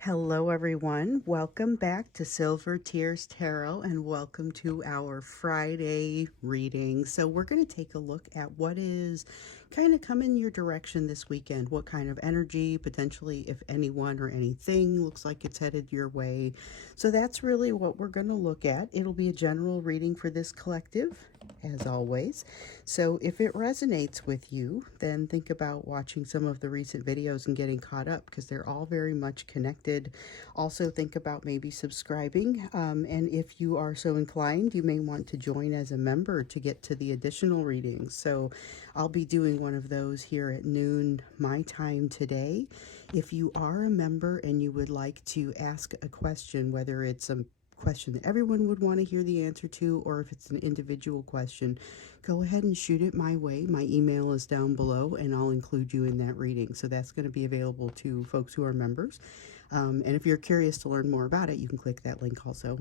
Hello, everyone. Welcome back to Silver Tears Tarot and welcome to our Friday reading. So, we're going to take a look at what is kind of coming your direction this weekend. What kind of energy, potentially, if anyone or anything looks like it's headed your way. So, that's really what we're going to look at. It'll be a general reading for this collective, as always. So, if it resonates with you, then think about watching some of the recent videos and getting caught up because they're all very much connected. Also, think about maybe subscribing. And if you are so inclined, you may want to join as a member to get to the additional readings. So, I'll be doing one of those here at noon my time today. If you are a member and you would like to ask a question, whether it's a question that everyone would want to hear the answer to, or if it's an individual question, go ahead and shoot it my way. My email is down below, and I'll include you in that reading. So that's going to be available to folks who are members. And if you're curious to learn more about it, you can click that link also.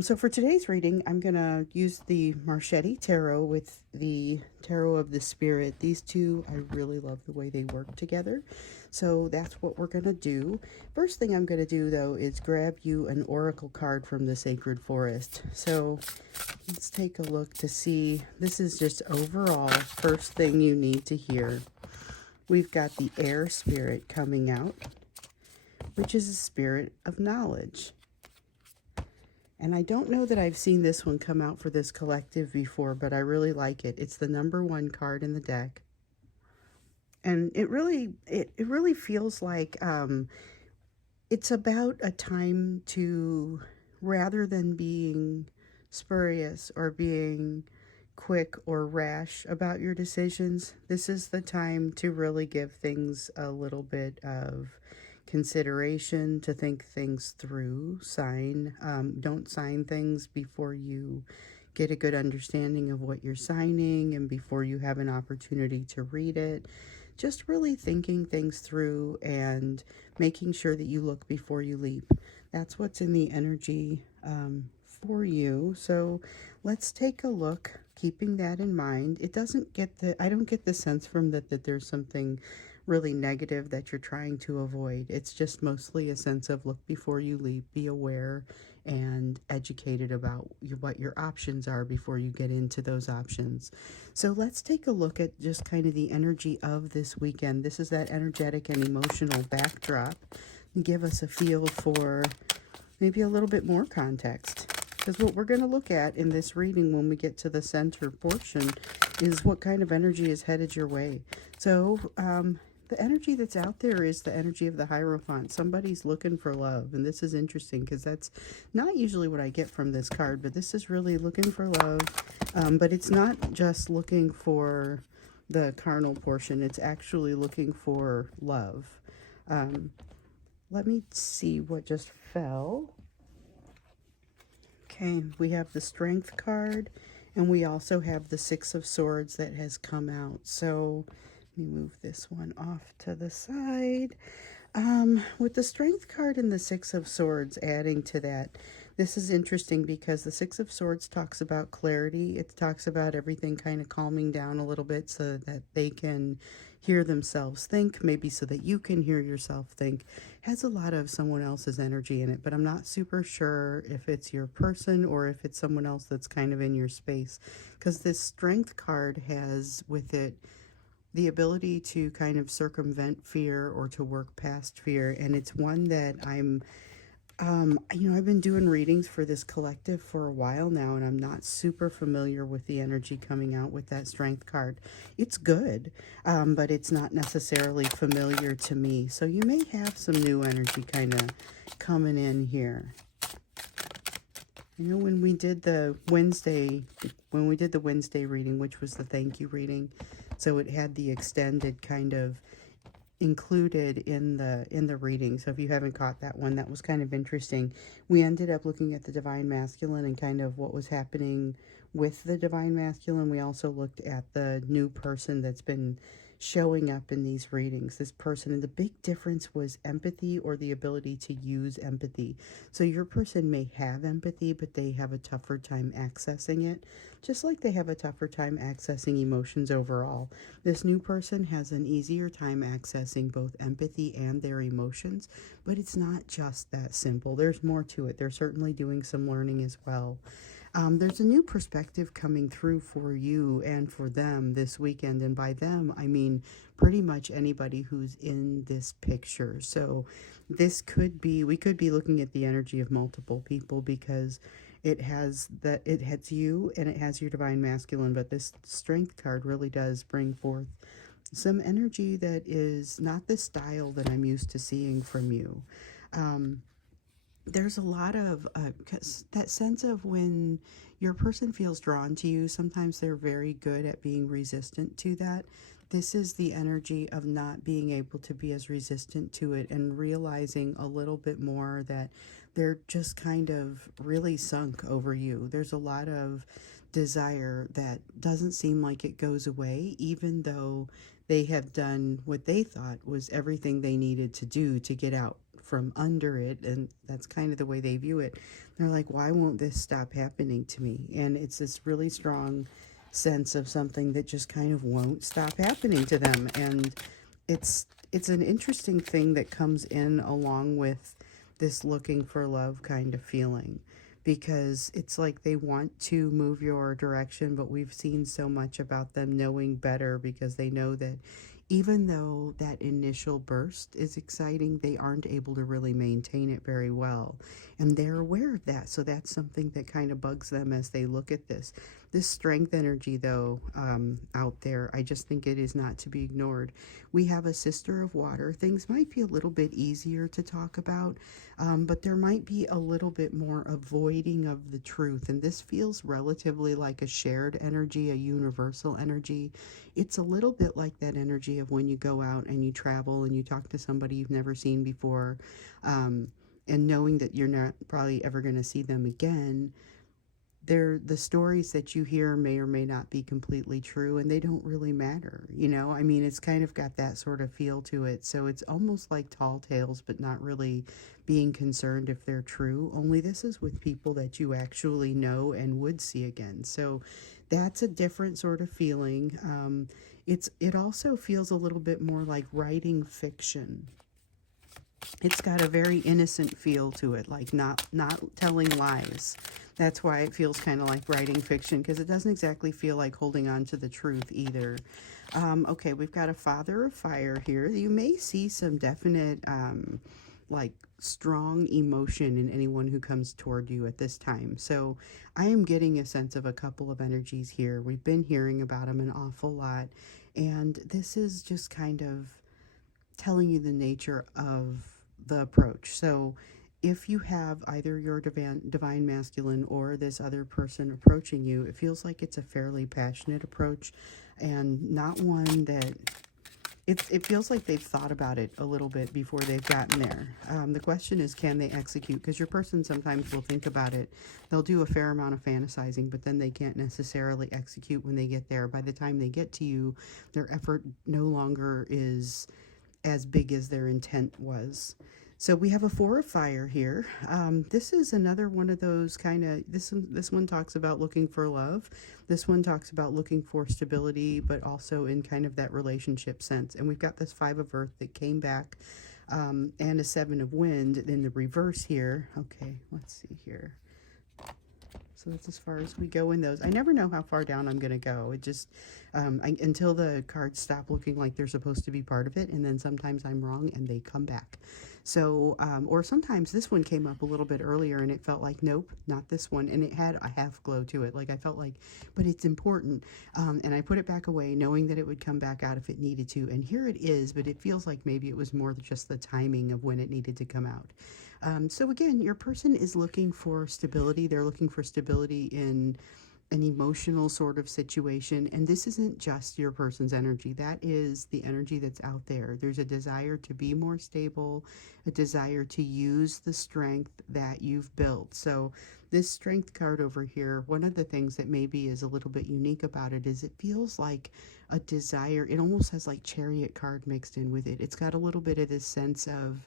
So for today's reading, I'm going to use the Marchetti Tarot with the Tarot of the Spirit. These two, I really love the way they work together. So that's what we're going to do. First thing I'm going to do, though, is grab you an oracle card from the Sacred Forest. So let's take a look to see. This is just overall first thing you need to hear. We've got the Air Spirit coming out, which is a spirit of knowledge. And I don't know that I've seen this one come out for this collective before, but I really like it. It's the #1 card in the deck. And it really feels like it's about a time to, rather than being spurious or being quick or rash about your decisions, this is the time to really give things a little bit of consideration, to think things through. Don't sign things before you get a good understanding of what you're signing and before you have an opportunity to read it. Just really thinking things through and making sure that you look before you leap. That's what's in the energy for you. So let's take a look, keeping that in mind. I don't get the sense from that there's something really negative that you're trying to avoid. It's just mostly a sense of look before you leap, be aware and educated about what your options are before you get into those options. So let's take a look at just kind of the energy of this weekend. This is that energetic and emotional backdrop. Give us a feel for maybe a little bit more context. Because what we're going to look at in this reading when we get to the center portion is what kind of energy is headed your way. So the energy that's out there is the energy of the Hierophant. Somebody's looking for love. And this is interesting because that's not usually what I get from this card. But this is really looking for love. But it's not just looking for the carnal portion. It's actually looking for love. Let me see what just fell. Okay, we have the Strength card, and we also have the Six of Swords that has come out. So let me move this one off to the side. With the Strength card and the Six of Swords adding to that, this is interesting because the Six of Swords talks about clarity. It talks about everything kind of calming down a little bit so that they can hear themselves think, maybe so that you can hear yourself think. Has a lot of someone else's energy in it, but I'm not super sure if it's your person or if it's someone else that's kind of in your space, because this Strength card has with it the ability to kind of circumvent fear or to work past fear. And it's one that I've been doing readings for this collective for a while now, and I'm not super familiar with the energy coming out with that Strength card. It's good, but it's not necessarily familiar to me. So you may have some new energy kind of coming in here. When we did the Wednesday reading, which was the thank you reading, so it had the extended kind of included in the reading. So if you haven't caught that one, that was kind of interesting. We ended up looking at the Divine Masculine and kind of what was happening with the Divine Masculine. We also looked at the new person that's been showing up in these readings, this person. And the big difference was empathy, or the ability to use empathy. So your person may have empathy, but they have a tougher time accessing it, just like they have a tougher time accessing emotions overall. This new person has an easier time accessing both empathy and their emotions, but it's not just that simple. There's more to it. They're certainly doing some learning as well. There's a new perspective coming through for you and for them this weekend. And by them, I mean pretty much anybody who's in this picture. So this could be, we could be looking at the energy of multiple people, because it has you and it has your divine masculine. But this strength card really does bring forth some energy that is not the style that I'm used to seeing from you. Um, there's a lot of that sense of when your person feels drawn to you, sometimes they're very good at being resistant to that. This is the energy of not being able to be as resistant to it, and realizing a little bit more that they're just kind of really sunk over you. There's a lot of desire that doesn't seem like it goes away, even though they have done what they thought was everything they needed to do to get out from under it. And that's kind of the way they view it. They're like, why won't this stop happening to me? And it's this really strong sense of something that just kind of won't stop happening to them. And it's an interesting thing that comes in along with this looking for love kind of feeling, because it's like they want to move your direction, but we've seen so much about them knowing better, because they know that even though that initial burst is exciting, they aren't able to really maintain it very well. And they're aware of that. So that's something that kind of bugs them as they look at this. This strength energy, though, out there, I just think it is not to be ignored. We have a sister of water. Things might be a little bit easier to talk about, but there might be a little bit more avoiding of the truth. And this feels relatively like a shared energy, a universal energy. It's a little bit like that energy of when you go out and you travel and you talk to somebody you've never seen before, and knowing that you're not probably ever going to see them again. The stories that you hear may or may not be completely true, and they don't really matter. I mean, it's kind of got that sort of feel to it. So it's almost like tall tales, but not really being concerned if they're true. Only this is with people that you actually know and would see again. So that's a different sort of feeling. It also feels a little bit more like writing fiction. It's got a very innocent feel to it, like not telling lies. That's why it feels kind of like writing fiction, because it doesn't exactly feel like holding on to the truth either. Okay, we've got a Father of Fire here. You may see some definite, like, strong emotion in anyone who comes toward you at this time. So I am getting a sense of a couple of energies here. We've been hearing about them an awful lot, and this is just kind of telling you the nature of the approach. So if you have either your divine masculine or this other person approaching you, it feels like it's a fairly passionate approach, and not one that it feels like they've thought about it a little bit before they've gotten there. The question is, can they execute? Because your person sometimes will think about it. They'll do a fair amount of fantasizing, but then they can't necessarily execute when they get there. By the time they get to you, their effort no longer is as big as their intent was. So we have a Four of Fire here. This is another one of those kind of, this one talks about looking for love. This one talks about looking for stability, but also in kind of that relationship sense. And we've got this Five of Earth that came back, and a Seven of Wind in the reverse here. Okay, let's see here. So that's as far as we go in those. I never know how far down I'm going to go. It just, until the cards stop looking like they're supposed to be part of it, and then sometimes I'm wrong and they come back. So, or sometimes this one came up a little bit earlier and it felt like, nope, not this one. And it had a half glow to it. Like I felt like, but it's important. And I put it back away knowing that it would come back out if it needed to. And here it is, but it feels like maybe it was more just the timing of when it needed to come out. So again, your person is looking for stability. They're looking for stability in an emotional sort of situation. And this isn't just your person's energy. That is the energy that's out there. There's a desire to be more stable, a desire to use the strength that you've built. So this strength card over here, one of the things that maybe is a little bit unique about it is it feels like a desire. It almost has like Chariot card mixed in with it. It's got a little bit of this sense of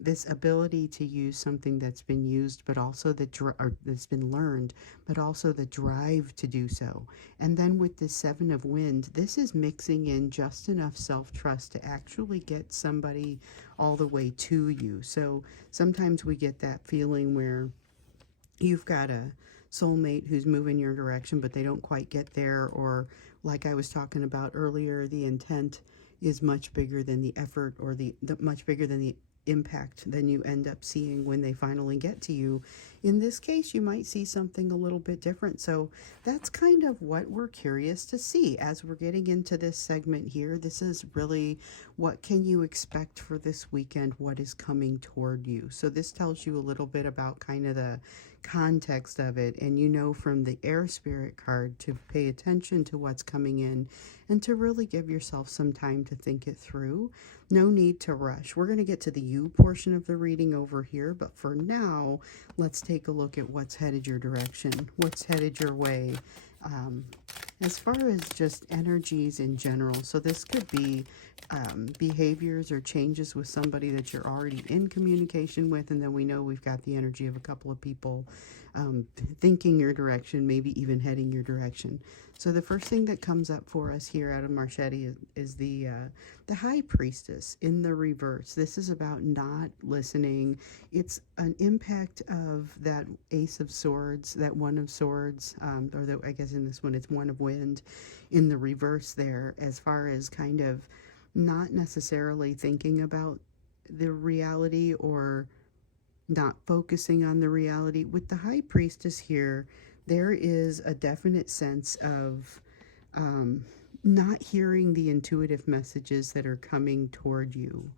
this ability to use something that's been used, but also or that's been learned, but also the drive to do so. And then with the Seven of Wind, this is mixing in just enough self-trust to actually get somebody all the way to you. So sometimes we get that feeling where you've got a soulmate who's moving your direction, but they don't quite get there, or like I was talking about earlier, the intent is much bigger than the effort, or the much bigger than the impact than you end up seeing when they finally get to you. In this case, you might see something a little bit different. So that's kind of what we're curious to see as we're getting into this segment here. This is really what can you expect for this weekend, what is coming toward you. So this tells you a little bit about kind of the context of it, and you know from the Air Spirit card to pay attention to what's coming in and to really give yourself some time to think it through. No need to rush. We're going to get to the you portion of the reading over here, but for now, let's take a look at what's headed your direction, what's headed your way. As far as just energies in general, so this could be behaviors or changes with somebody that you're already in communication with, and then we know we've got the energy of a couple of people thinking your direction, maybe even heading your direction. So the first thing that comes up for us here out of Marchetti is the High Priestess in the reverse. This is about not listening. It's an impact of that Ace of Swords, that One of Swords, I guess in this one it's One of Wind in the reverse there, as far as kind of not necessarily thinking about the reality or not focusing on the reality. With the High Priestess here, there is a definite sense of not hearing the intuitive messages that are coming toward you.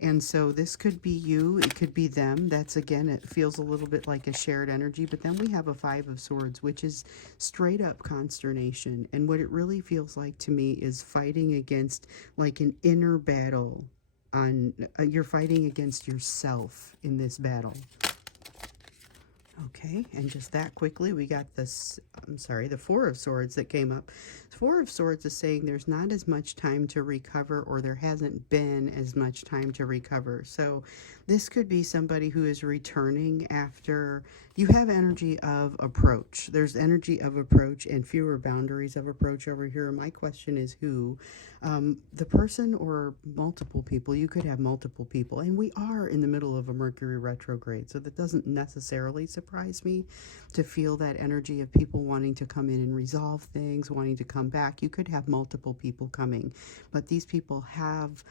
And so this could be you, it could be them. That's, again, it feels a little bit like a shared energy. But then we have a Five of Swords, which is straight up consternation. And what it really feels like to me is fighting against like an inner battle. You're fighting against yourself in this battle. Okay, and just that quickly, we got this, the Four of Swords that came up. Four of Swords is saying there's not as much time to recover, or there hasn't been as much time to recover. So this could be somebody who is returning after. You have energy of approach. There's energy of approach and fewer boundaries of approach over here. My question is who? The person or multiple people. You could have multiple people. And we are in the middle of a Mercury retrograde, so that doesn't necessarily surprise me to feel that energy of people wanting to come in and resolve things, wanting to come back. You could have multiple people coming, but these people have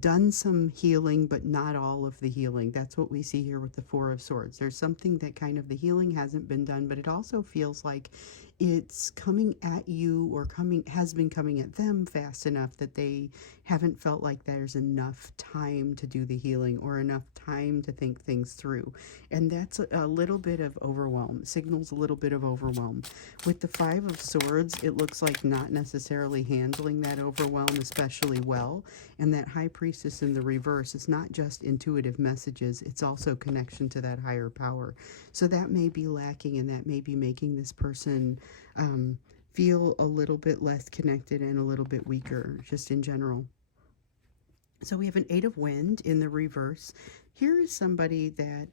done some healing, but not all of the healing. That's what we see here with the Four of Swords. There's something that kind of the healing hasn't been done, but it also feels like it's coming at you, or has been coming at them fast enough that they haven't felt like there's enough time to do the healing or enough time to think things through. And that's a little bit of overwhelm, signals a little bit of overwhelm. With the Five of Swords, it looks like not necessarily handling that overwhelm especially well. And that High Priestess in the reverse is not just intuitive messages, it's also connection to that higher power. So that may be lacking, and that may be making this person feel a little bit less connected and a little bit weaker, just in general. So we have an Eight of Wind in the reverse. Here is somebody that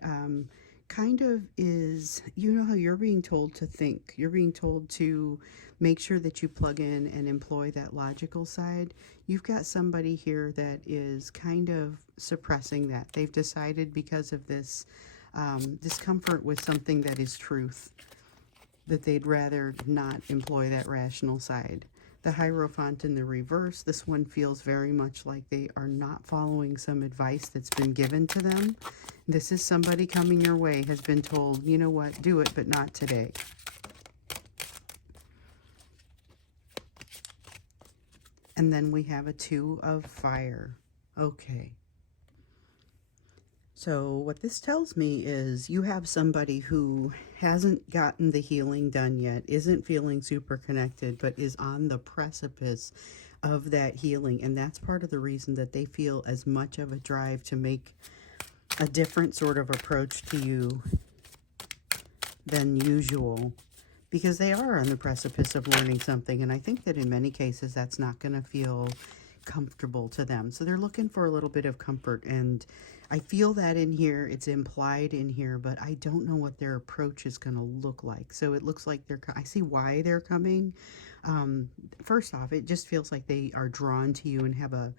kind of is, you know how you're being told to think. You're being told to make sure that you plug in and employ that logical side. You've got somebody here that is kind of suppressing that. They've decided, because of this discomfort with something that is truth, that they'd rather not employ that rational side. The Hierophant in the reverse, this one feels very much like they are not following some advice that's been given to them. This is somebody coming your way, has been told, you know what, do it, but not today. And then we have a Two of Fire. Okay. So, what this tells me is you have somebody who hasn't gotten the healing done yet, isn't feeling super connected, but is on the precipice of that healing. And that's part of the reason that they feel as much of a drive to make a different sort of approach to you than usual, because they are on the precipice of learning something. And I think that in many cases that's not going to feel comfortable to them. So they're looking for a little bit of comfort. And I feel that in here, it's implied in here, but I don't know what their approach is going to look like. So it looks like I see why they're coming. First off, it just feels like they are drawn to you and have a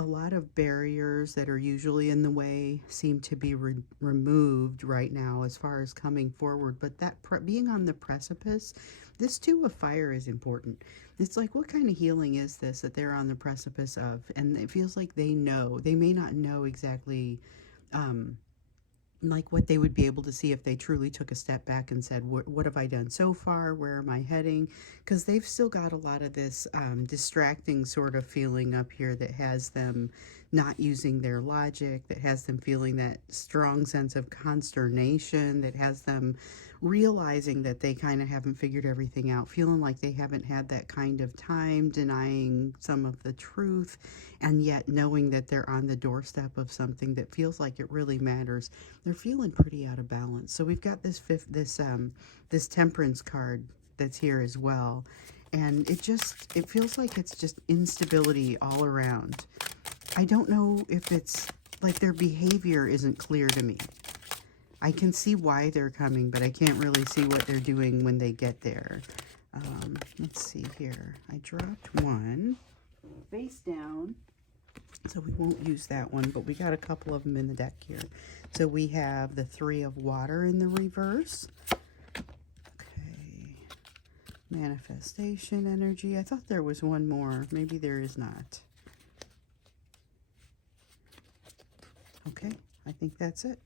lot of barriers that are usually in the way seem to be removed right now as far as coming forward. But that being on the precipice, this Two of Fire is important. It's like, what kind of healing is this that they're on the precipice of? And it feels like they know. They may not know exactly like what they would be able to see if they truly took a step back and said, what have I done so far? Where am I heading? Because they've still got a lot of this distracting sort of feeling up here that has them not using their logic, that has them feeling that strong sense of consternation, that has them realizing that they kind of haven't figured everything out, feeling like they haven't had that kind of time, denying some of the truth, and yet knowing that they're on the doorstep of something that feels like it really matters. They're feeling pretty out of balance. So we've got this this Temperance card that's here as well, and it feels like it's just instability all around. I don't know if it's like their behavior isn't clear to me. I can see why they're coming, but I can't really see what they're doing when they get there. Let's see here. I dropped one face down, so we won't use that one, but we got a couple of them in the deck here. So we have the Three of Water in the reverse. Okay. Manifestation energy. I thought there was one more. Maybe there is not. Okay, I think that's it.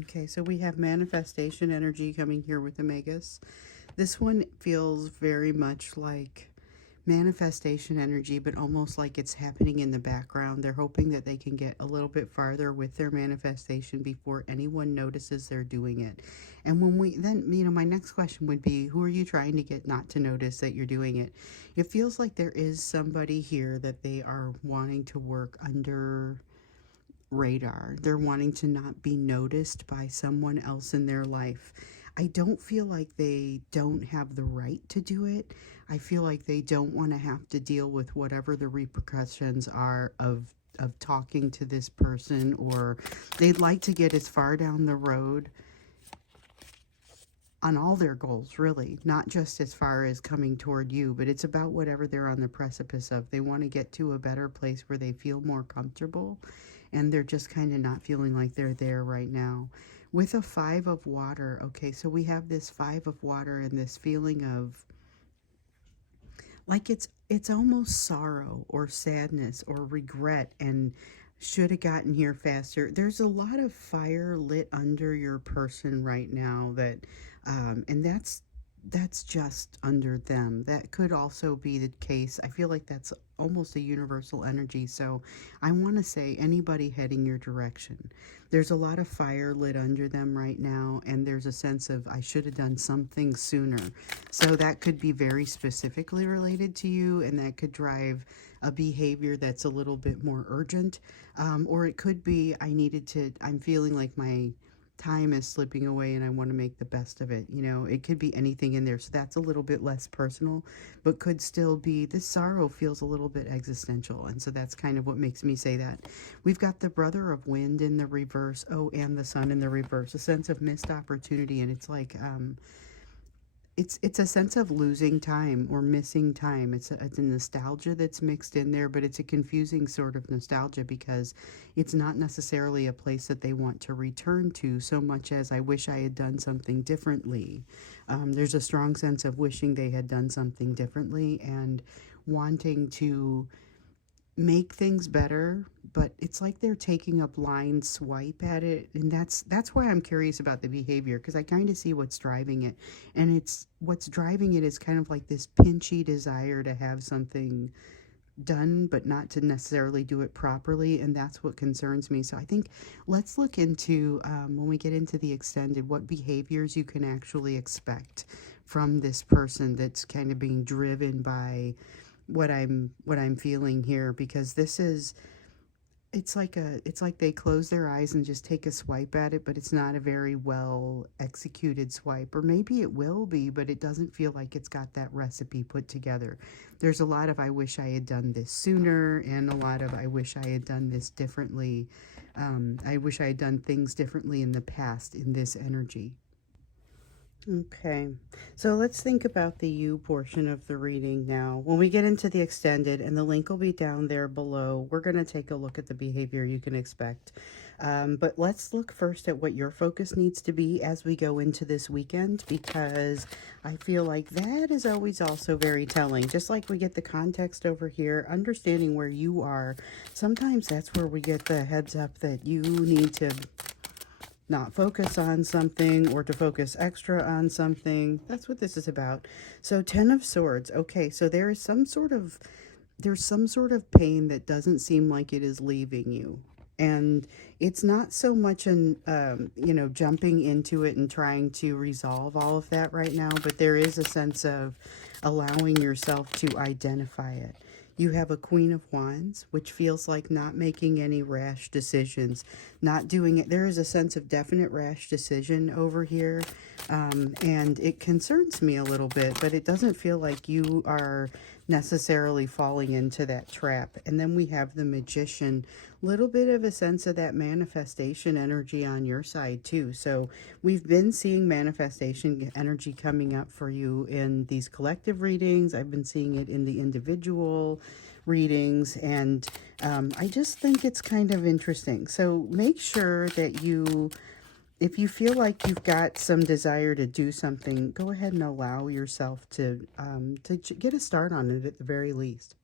Okay, so we have manifestation energy coming here with the Magus. This one feels very much like manifestation energy, but almost like it's happening in the background. They're hoping that they can get a little bit farther with their manifestation before anyone notices they're doing it. And when my next question would be, who are you trying to get not to notice that you're doing it? It feels like there is somebody here that they are wanting to work under radar. They're wanting to not be noticed by someone else in their life. I don't feel like they don't have the right to do it. I feel like they don't want to have to deal with whatever the repercussions are of talking to this person, or they'd like to get as far down the road on all their goals, really, not just as far as coming toward you, but it's about whatever they're on the precipice of. They want to get to a better place where they feel more comfortable, and they're just kind of not feeling like they're there right now. With a Five of Water, okay, so we have this Five of Water and this feeling of like it's almost sorrow or sadness or regret and should have gotten here faster. There's a lot of fire lit under your person right now that and that's just under them. That could also be the case. I feel like that's almost a universal energy. So I want to say anybody heading your direction, there's a lot of fire lit under them right now, and there's a sense of I should have done something sooner. So that could be very specifically related to you, and that could drive a behavior that's a little bit more urgent. Or it could be I'm feeling like my time is slipping away and I want to make the best of it. It could be anything in there. So that's a little bit less personal, but could still be, this sorrow feels a little bit existential. And so that's kind of what makes me say that. We've got the Brother of Wind in the reverse. Oh, and the Sun in the reverse, a sense of missed opportunity. And it's like, it's a sense of losing time or missing time. It's a nostalgia that's mixed in there, but it's a confusing sort of nostalgia because it's not necessarily a place that they want to return to so much as I wish I had done something differently. There's a strong sense of wishing they had done something differently and wanting to make things better, but it's like they're taking a blind swipe at it, and that's why I'm curious about the behavior, because I kind of see what's driving it, and what's driving it is kind of like this pinchy desire to have something done, but not to necessarily do it properly, and that's what concerns me. So I think let's look into, when we get into the extended, what behaviors you can actually expect from this person that's kind of being driven by what I'm feeling here, because this is, it's like they close their eyes and just take a swipe at it, but it's not a very well executed swipe. Or maybe it will be, but it doesn't feel like it's got that recipe put together. There's a lot of I wish I had done this sooner, and a lot of I wish I had done this differently. I wish I had done things differently in the past in this energy. Okay, so let's think about the you portion of the reading now. When we get into the extended, and the link will be down there below, we're going to take a look at the behavior you can expect. But let's look first at what your focus needs to be as we go into this weekend, because I feel like that is always also very telling. Just like we get the context over here, understanding where you are, sometimes that's where we get the heads up that you need to not focus on something, or to focus extra on something. That's what this is about. So 10 of Swords. Okay, so there's some sort of pain that doesn't seem like it is leaving you. And it's not so much an, jumping into it and trying to resolve all of that right now, but there is a sense of allowing yourself to identify it. You have a Queen of Wands, which feels like not making any rash decisions, not doing it. There is a sense of definite rash decision over here, and it concerns me a little bit, but it doesn't feel like you are necessarily falling into that trap. And then we have the Magician, little bit of a sense of that manifestation energy on your side too. So we've been seeing manifestation energy coming up for you in these collective readings. I've been seeing it in the individual readings, and I just think it's kind of interesting. So make sure that if you feel like you've got some desire to do something, go ahead and allow yourself to get a start on it at the very least.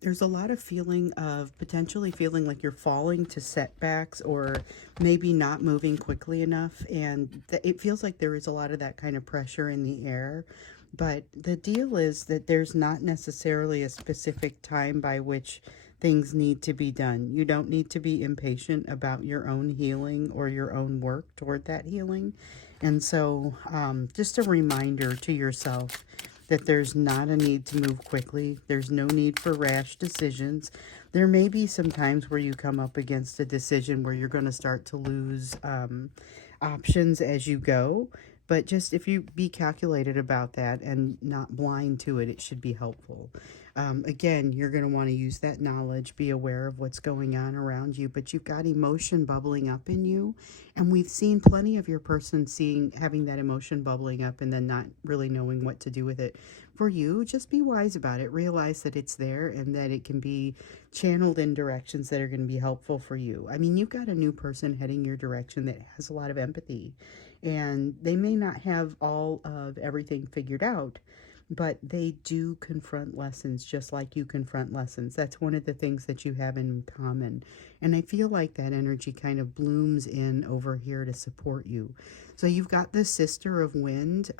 There's a lot of feeling of potentially feeling like you're falling to setbacks, or maybe not moving quickly enough. And it feels like there is a lot of that kind of pressure in the air. But the deal is that there's not necessarily a specific time by which things need to be done. You don't need to be impatient about your own healing or your own work toward that healing. And so just a reminder to yourself that there's not a need to move quickly. There's no need for rash decisions. There may be some times where you come up against a decision where you're going to start to lose options as you go. But just if you be calculated about that and not blind to it, it should be helpful. Again, you're going to want to use that knowledge, be aware of what's going on around you, but you've got emotion bubbling up in you. And we've seen plenty of your person having that emotion bubbling up and then not really knowing what to do with it. For you, just be wise about it. Realize that it's there and that it can be channeled in directions that are going to be helpful for you. I mean, you've got a new person heading your direction that has a lot of empathy, and they may not have all of everything figured out, but they do confront lessons just like you confront lessons. That's one of the things that you have in common. And I feel like that energy kind of blooms in over here to support you. So you've got the Sister of Wind.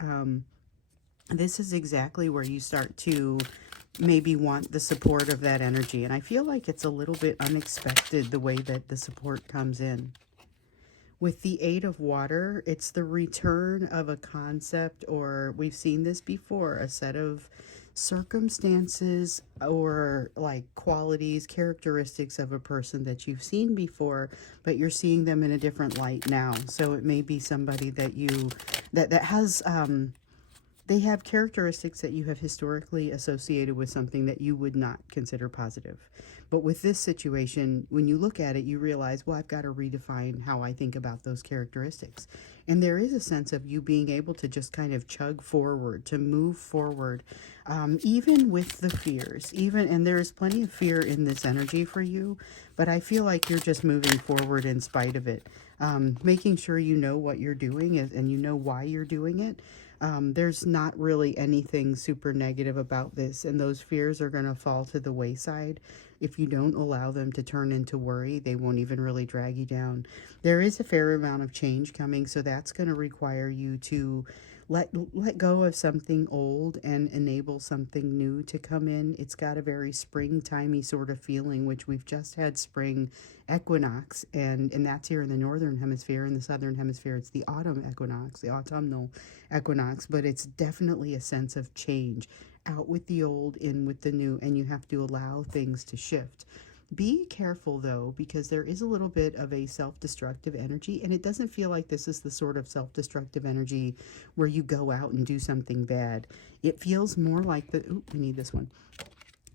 This is exactly where you start to maybe want the support of that energy. And I feel like it's a little bit unexpected the way that the support comes in. With the Eight of Water, it's the return of a concept, or we've seen this before, a set of circumstances or like qualities, characteristics of a person that you've seen before, but you're seeing them in a different light now. So it may be somebody that that has they have characteristics that you have historically associated with something that you would not consider positive. But with this situation, when you look at it, you realize, well, I've got to redefine how I think about those characteristics. And there is a sense of you being able to just kind of chug forward, to move forward, even with the fears. And there is plenty of fear in this energy for you, but I feel like you're just moving forward in spite of it. Making sure you know what you're doing and you know why you're doing it. There's not really anything super negative about this, and those fears are going to fall to the wayside. If you don't allow them to turn into worry, they won't even really drag you down. There is a fair amount of change coming, so that's going to require you to let go of something old and enable something new to come in. It's got a very springtimey sort of feeling, which we've just had spring equinox, and that's here in the northern hemisphere. In the southern hemisphere, it's the autumn equinox, the autumnal equinox, but it's definitely a sense of change. Out with the old, in with the new, and you have to allow things to shift. Be careful though, because there is a little bit of a self destructive energy, and it doesn't feel like this is the sort of self destructive energy where you go out and do something bad. It feels more like the, ooh, we need this one.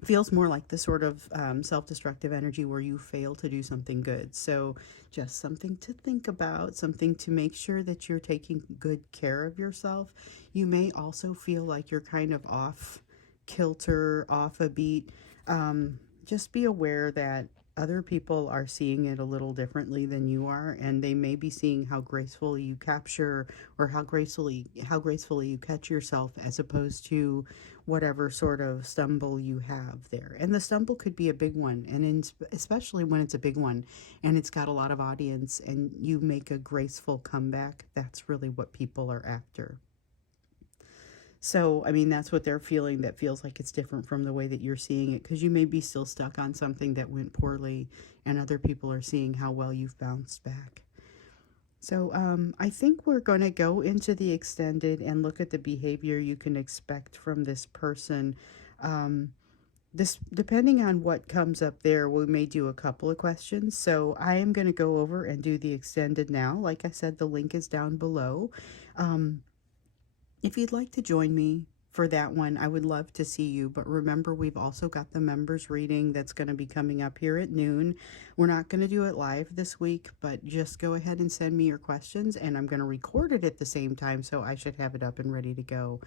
Feels more like the sort of self destructive energy where you fail to do something good. So, just something to think about, something to make sure that you're taking good care of yourself. You may also feel like you're kind of off kilter, off a beat. Just be aware that other people are seeing it a little differently than you are, and they may be seeing how gracefully you capture, or how gracefully you catch yourself, as opposed to whatever sort of stumble you have there. And the stumble could be a big one, and especially when it's a big one and it's got a lot of audience and you make a graceful comeback, that's really what people are after. So, I mean, that's what they're feeling, that feels like it's different from the way that you're seeing it, because you may be still stuck on something that went poorly, and other people are seeing how well you've bounced back. So, I think we're going to go into the extended and look at the behavior you can expect from this person. Um, this, depending on what comes up there, we may do a couple of questions. So, I am going to go over and do the extended now. Like I said, the link is down below. Um, if you'd like to join me for that one, I would love to see you. But remember, we've also got the members reading that's going to be coming up here at noon. We're not going to do it live this week, but just go ahead and send me your questions, and I'm going to record it at the same time, so I should have it up and ready to go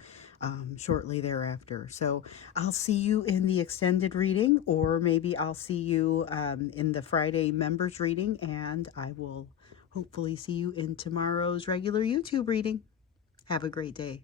shortly thereafter. So I'll see you in the extended reading, or maybe I'll see you in the Friday members reading, and I will hopefully see you in tomorrow's regular YouTube reading. Have a great day.